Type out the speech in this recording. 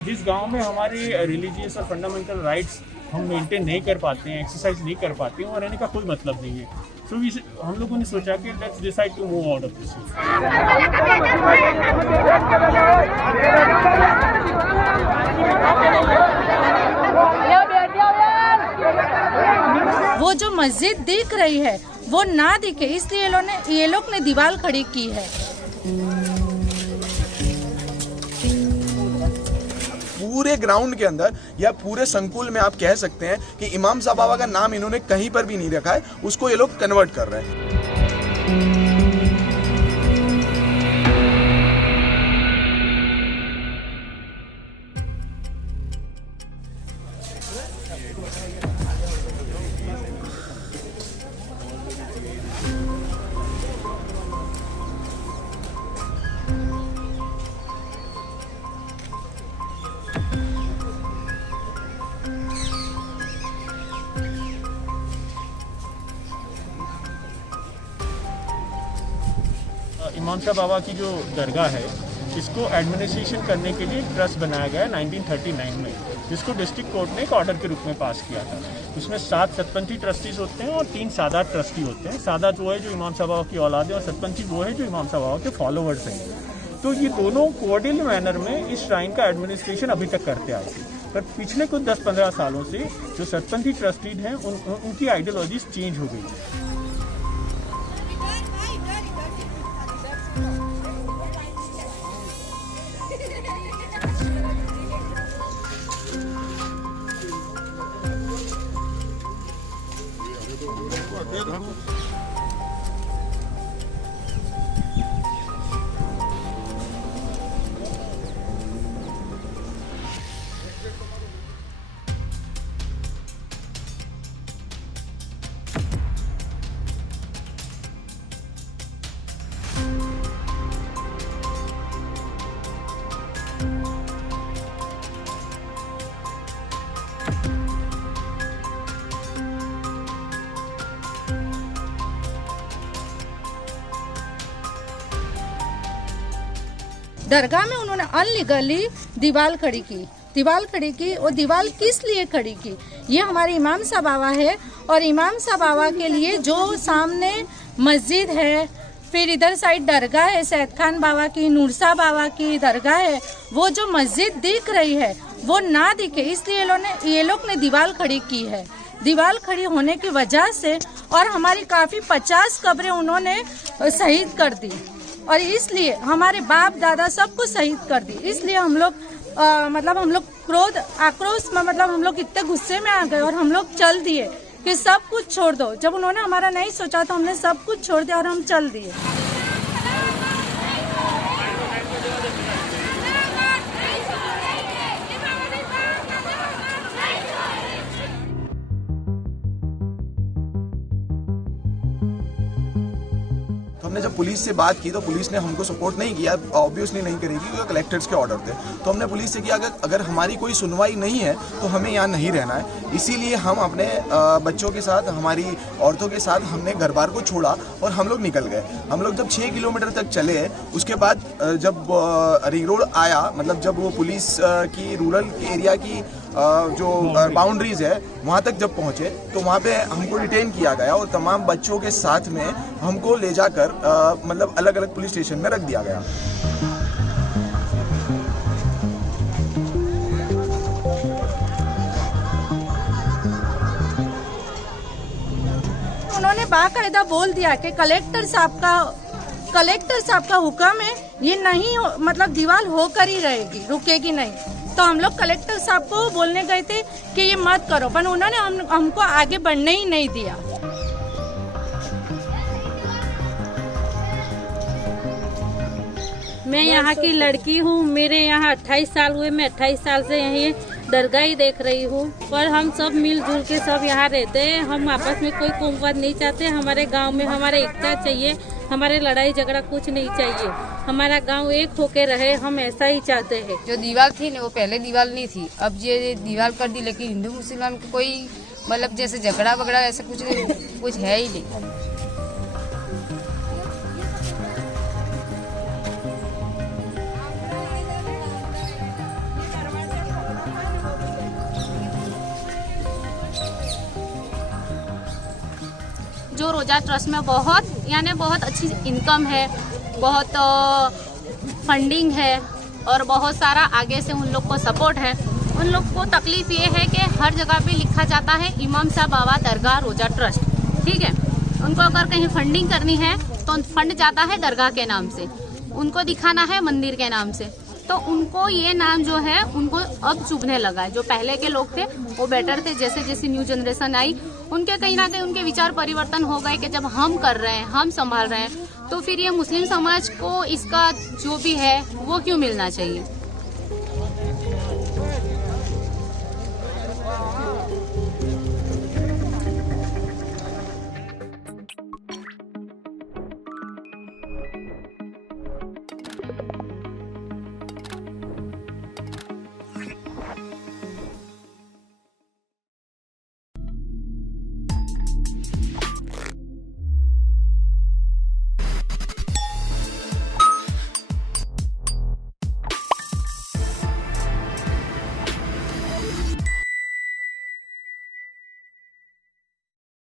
जिस गांव में हमारे रिलीजियस और फंडामेंटल राइट्स हम मेंटेन नहीं कर पाते हैं, एक्सरसाइज नहीं कर पाते हैं, वहाँ रहने का कोई मतलब नहीं है। सो हम लोगों ने सोचा कि let's decide to move out of this. वो जो मस्जिद दिख रही है वो ना दिखे, इसलिए ये लोग ने दीवार खड़ी की है। पूरे ग्राउंड के अंदर या पूरे संकुल में आप कह सकते हैं कि इमाम साहब बाबा का नाम इन्होंने कहीं पर भी नहीं रखा है, उसको ये लोग कन्वर्ट कर रहे हैं। इमाम साहब बाबा की जो दरगाह है, इसको एडमिनिस्ट्रेशन करने के लिए एक ट्रस्ट बनाया गया है 1939 में, जिसको डिस्ट्रिक्ट कोर्ट ने एक ऑर्डर के रूप में पास किया था। उसमें 7 सतपंथी ट्रस्टीज होते हैं और 3 सादात ट्रस्टी होते हैं। सादात वो है जो इमाम साहब बाबा की औलाद है और सतपंथी वो है जो इमाम साहब बाबा के फॉलोवर्स हैं। तो ये दोनों कोऑर्डिनल मैनर में इस श्राइन का एडमिनिस्ट्रेशन अभी तक करते आए थे, पर पिछले कुछ 10-15 सालों से जो सतपंथी ट्रस्टीज हैं उनकी आइडियोलॉजीज चेंज हो गई है। दरगाह में उन्होंने अनलीगली दीवार खड़ी की। और दीवार किस लिए खड़ी की? ये हमारे इमाम साहब बाबा है और इमाम साहब बाबा के लिए जो सामने मस्जिद है, फिर इधर साइड दरगाह है सैयद खान बाबा की, नूरसा बाबा की दरगाह है, वो जो मस्जिद दिख रही है वो ना दिखे, इसलिए ये लोग ने दीवार खड़ी की है। दीवार खड़ी होने की वजह से और हमारी काफ़ी 50 कब्रें उन्होंने शहीद कर दी और इसलिए हमारे बाप दादा सबको शहीद कर दी। इसलिए हम लोग हम लोग आक्रोश में हम लोग इतने गुस्से में आ गए और हम लोग चल दिए कि सब कुछ छोड़ दो। जब उन्होंने हमारा नहीं सोचा तो हमने सब कुछ छोड़ दिया और हम चल दिए। हमने जब पुलिस से बात की तो पुलिस ने हमको सपोर्ट नहीं किया, ऑब्वियसली नहीं करेगी क्योंकि कलेक्टर्स के ऑर्डर थे। तो हमने पुलिस से किया अगर हमारी कोई सुनवाई नहीं है तो हमें यहाँ नहीं रहना है। इसीलिए हम अपने बच्चों के साथ, हमारी औरतों के साथ हमने घर बार को छोड़ा और हम लोग निकल गए। हम लोग जब 6 किलोमीटर तक चले, उसके बाद जब रिंग रोड आया, मतलब जब वो पुलिस की रूरल एरिया की जो बाउंड्रीज है वहाँ तक जब पहुँचे तो वहाँ पे हमको डिटेन किया गया और तमाम बच्चों के साथ में हमको ले जाकर अलग अलग पुलिस स्टेशन में रख दिया गया। उन्होंने बाकायदा बोल दिया कि कलेक्टर साहब का हुक्म है, ये नहीं दीवार होकर ही रहेगी, रुकेगी नहीं। तो हम लोग कलेक्टर साहब को बोलने गए थे कि ये मत करो, पर उन्होंने हमको आगे बढ़ने ही नहीं दिया। मैं यहाँ की लड़की हूँ, मेरे यहाँ 28 साल हुए, मैं 28 साल से यही दरगाह ही देख रही हूँ। पर हम सब मिलजुल के सब यहाँ रहते हैं, हम आपस में कोई कोमवाद नहीं चाहते। हमारे गांव में हमारे एकता चाहिए, हमारे लड़ाई झगड़ा कुछ नहीं चाहिए, हमारा गांव एक होके रहे, हम ऐसा ही चाहते हैं। जो दीवार थी ना वो पहले दीवार नहीं थी, अब ये दीवार कर दी, लेकिन हिंदू मुसलमान को कोई जैसे झगड़ा वगड़ा ऐसा कुछ है ही नहीं। रोजा ट्रस्ट में बहुत अच्छी इनकम है, बहुत फंडिंग है और बहुत सारा आगे से उन लोग को सपोर्ट है। उन लोग को तकलीफ ये है कि हर जगह पे लिखा जाता है इमाम साहब बाबा दरगाह रोजा ट्रस्ट, ठीक है। उनको अगर कहीं फंडिंग करनी है तो फंड जाता है दरगाह के नाम से, उनको दिखाना है मंदिर के नाम से। तो उनको ये नाम जो है उनको अब चुभने लगा है। जो पहले के लोग थे वो बेटर थे, जैसे जैसे न्यू जनरेशन आई उनके कहीं ना कहीं उनके विचार परिवर्तन हो गए कि जब हम कर रहे हैं, हम संभाल रहे हैं, तो फिर ये मुस्लिम समाज को इसका जो भी है वो क्यों मिलना चाहिए।